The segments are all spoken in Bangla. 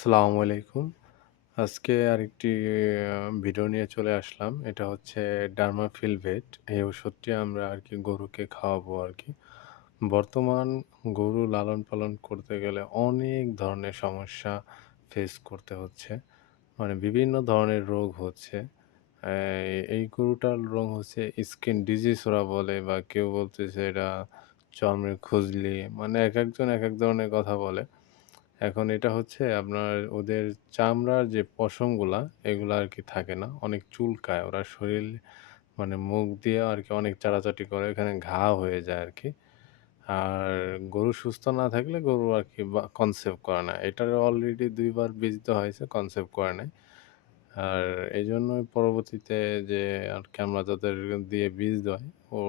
আসসালামু আলাইকুম। আজকে আরেকটি ভিডিও নিয়ে চলে আসলাম। এটা হচ্ছে ডার্মাফিল ভেট। এই ওষুধটি আমরা আর কি গরুকে খাওয়াবো আর কি বর্তমান গরু লালন-পালন করতে গেলে অনেক ধরনের সমস্যা ফেস করতে হচ্ছে। মানে বিভিন্ন ধরনের রোগ হচ্ছে। এই গরুটার রোগ হচ্ছে স্কিন ডিজিজ ওরা বলে বা কেউ বলতেছে এটা চর্মের খুজলি। মানে এক একজন এক এক ধরনের কথা বলে। এখন এটা হচ্ছে আপনার ওদের চামড়ার যে পশমগুলা এগুলা আরকি থাকে না। অনেক চুলকায়। ওরা শরীর মানে মুখ দিয়ে আর কি অনেক চাটাচাটি করে। এখানে ঘা হয়ে যায় আর কি আর গরু সুস্থ না থাকলে গরু আরকি বা কনসেপ্ট করে না। এটার অলরেডি ২ বার বীজ দেওয়া হয়েছে, কনসেপ্ট করে নাই। আর এজন্যই পরবর্তীতে যে আরকি আমরা যাদের দিয়ে বীজ দেয় ও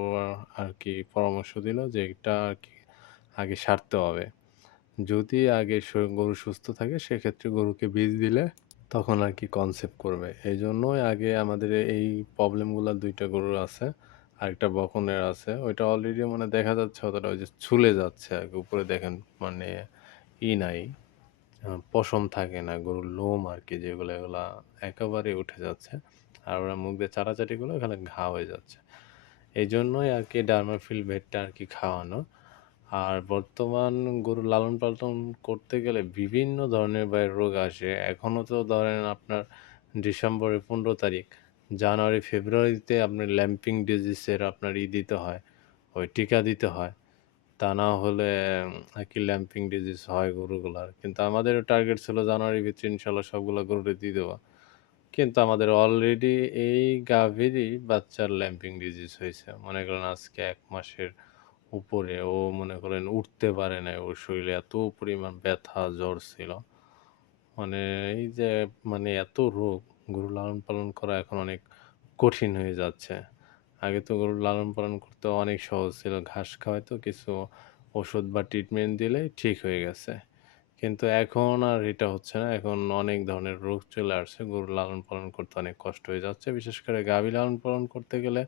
আর কি পরামর্শ দিল যে এটা আর কি আগে সারতে হবে। যদি আগে গরু সুস্থ থাকে সেক্ষেত্রে গরুকে বীজ দিলে তখন আর কি কনসেপ্ট করবে। এই জন্যই আগে আমাদের এই প্রবলেমগুলো দুইটা গরুর আছে। আরেকটা বকনের আছে। ওইটা অলরেডি মানে দেখা যাচ্ছে অতটা ওই যে ছুলে যাচ্ছে আরকি। উপরে দেখেন মানে ই নাই, পশম থাকে না। গরুর লোম আর কি যেগুলো এগুলা একেবারে উঠে যাচ্ছে। আর ওরা মুখ দিয়ে চাটাচাটি করলে ওখানে ঘা হয়ে যাচ্ছে। এই জন্যই আর কি ডার্মাফিল ভেটটা আর কি খাওয়ানো। আর বর্তমান গরু লালন-পালন করতে গেলে বিভিন্ন ধরনের ভাই রোগ আসে। এখনও তো ধরেন আপনার ডিসেম্বরের ১৫ তারিখ, জানুয়ারি, ফেব্রুয়ারিতে আপনার ল্যাম্পিং ডিজিজের আপনার ই দিতে হয়, ওই টিকা দিতে হয়। তা না হলে আরকি ল্যাম্পিং ডিজিজ হয় গরুগুলার। কিন্তু আমাদের টার্গেট ছিল জানুয়ারির ভিতরে ইনশাআল্লাহ সবগুলা গরুরে দিয়ে দেওয়া। কিন্তু আমাদের অলরেডি এই গাভীরই বাচ্চার ল্যাম্পিং ডিজিজ হয়েছে মনে করেন আজকে এক মাসের উপরে ও মনে করেন উঠতে পারে নাই। ওর শরীরে এত পরিমাণ ব্যথা, জ্বর ছিল। মানে এই যে মানে এত রোগ, গরু লালন-পালন করা এখন অনেক কঠিন হয়ে যাচ্ছে। আগে তো গরু লালন-পালন করতে অনেক সহজ ছিল। ঘাস খাওয়াইতো, কিছু ওষুধ বা ট্রিটমেন্ট দিলে ঠিক হয়ে গেছে। কিন্তু এখন আর এটা হচ্ছে না। এখন অনেক ধরনের রোগ চলে আসছে। গরু লালন-পালন করতে অনেক কষ্ট হয়ে যাচ্ছে। বিশেষ করে গাভী লালন-পালন করতে গেলে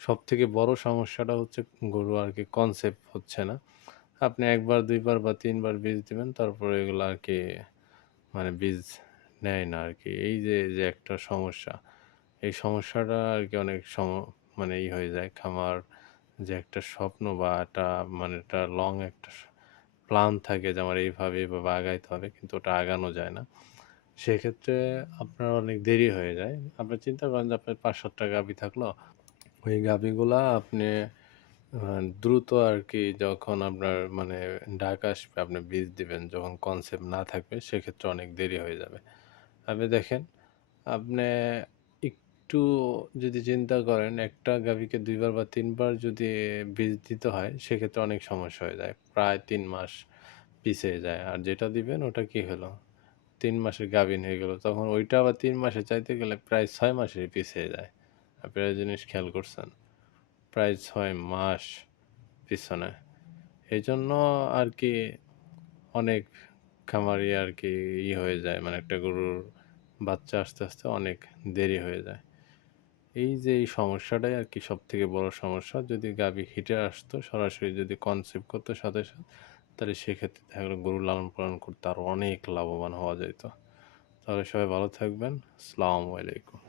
সব থেকে বড় সমস্যাটা হচ্ছে গরু আর কি কনসেপ্ট হচ্ছে না। আপনি একবার দুইবার বা তিনবার বীজ দেবেন তারপরে এগুলো আর কি মানে বীজ নেয় না আর কি এই যে, যে একটা সমস্যা, এই সমস্যাটা আর কি অনেক সম মানে ই হয়ে যায়। খামার যে একটা স্বপ্ন বা একটা মানে একটা লং একটা প্ল্যান থাকে যে আমার এইভাবে, এভাবে আগাইতে হবে কিন্তু ওটা আগানো যায় না। সেক্ষেত্রে আপনার অনেক দেরি হয়ে যায়। আপনি চিন্তা করেন যে আপনার ৫-৭ টা গাভী থাকল। ওই গাভীগুলা আপনি দ্রুত আর কি যখন আপনার মানে ডাক আসবে আপনি বীজ দিবেন যখন কনসেপ্ট না থাকবে সেক্ষেত্রে অনেক দেরি হয়ে যাবে। আপনি দেখেন, আপনি একটু যদি চিন্তা করেন একটা গাভীকে দুইবার বা তিনবার যদি বীজ দিতে হয় সেক্ষেত্রে অনেক সমস্যা হয়ে যায়। প্রায় তিন মাস পিছিয়ে যায়। আর যেটা দিবেন ওটা কি হলো? তিন মাসের গাভিন হয়ে গেল। তখন ওইটা আবার তিন মাসে চাইতে গেলে প্রায় ছয় মাসের পিছিয়ে যায়। আপনারা জিনিস খেয়াল করছেন? প্রায় ছয় মাস পিছনে। এই জন্য আর কি অনেক খামারি আর কি ই হয়ে যায় মানে একটা গরুর বাচ্চা আসতে, আসতে অনেক দেরি হয়ে যায়। এই যে এই সমস্যাটাই আর কি সব থেকে বড় সমস্যা। যদি গাভি হিটে আসতো সরাসরি যদি কনসেপ্ট করতো সাথে, সাথে তাহলে সেক্ষেত্রে দেখা গেল গরু লালন-পালন করতে আরও অনেক লাভবান হওয়া যেত তাহলে সবাই ভালো থাকবেন। আসসালামু আলাইকুম।